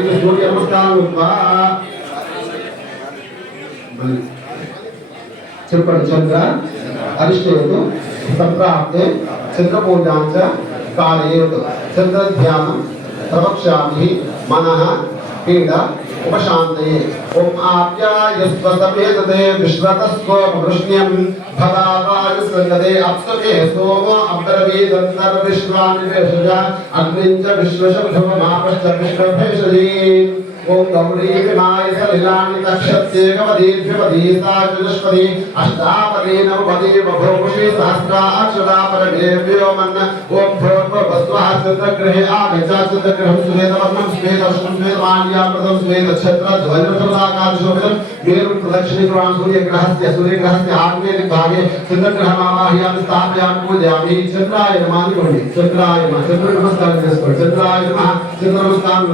ఇది సూర్య నమస్కారం చెప్పండి. చంద్ర అరిష్టేతు సంప్రాప్తే చంద్రపూజాంచ కారయేత్ చంద్ర ధ్యానం ప్రవక్ష్యామి మనః పీడ ఉపశాంతయే. ఓం ఆప్యాయస్వసమేతదే విశ్వతస్వ వృష్ణ్యం భవావాయుస్సంగదే అప్సకే సోమో అబ్రవీదంతర విశ్వానివేశజ అగ్నించ విశ్వశబ్ధమాపశ్చ విశ్వభేషజీ. ఓం గౌరీ వినాయ సలిలాని తక్షత్యేకవదీర్భివదీ సాజుష్పదీ అష్టాపదీ నవపదీ బభూషి సహస్రాక్షరా పరమేభ్యో మన్న. ఓం భూర్భువస్వః చంద్రగ్రహే ఆగచ్చ చంద్రగ్రహం శ్వేతవర్ణం శ్వేతవర్షం శ్వేతమాల్యామృతం శ్వేతఛత్రధ్వజసదాకాశోభితం మేరు ప్రదక్షిణీకృతాం సూర్యగ్రహస్య ఆగ్నేయ భాగే చంద్రగ్రహమావాహయామి స్థాపయామి పూజయామి. చంద్రాయ నమః అనుకోండి. చంద్రాయ నమః చంద్ర నమస్కారం చేసుకోండి. చంద్రాయ నమః చంద్ర నమస్కారం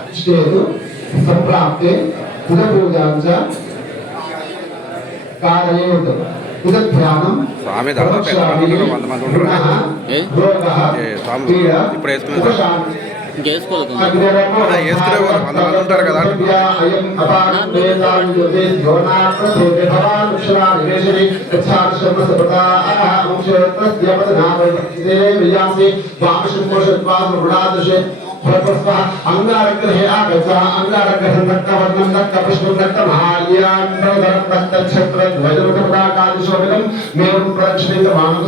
అరిష్టేతు సంప్రాప్తే పూజాంచ కారయేత్ ధ్యానం ఉంటారు కదా. అంగారగ్రహే ఆగచ్చ అంగారగ్రహం దత్తవర్ణం దత్తపుష్పం దత్తమహాల్యాక్షత్రధ్వజోభితం మేరు ప్రదక్షిణీకమానం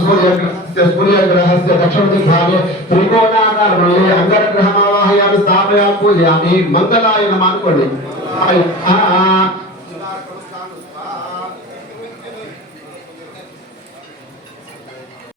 సూర్యగ్రహస్య దక్షిణదిగ్భాగే త్రికోణాకారమణే అంగారగ్రహమావాహయామి స్థాపయామి పూజయామి. మంగళాయ నమః అనుకోండి.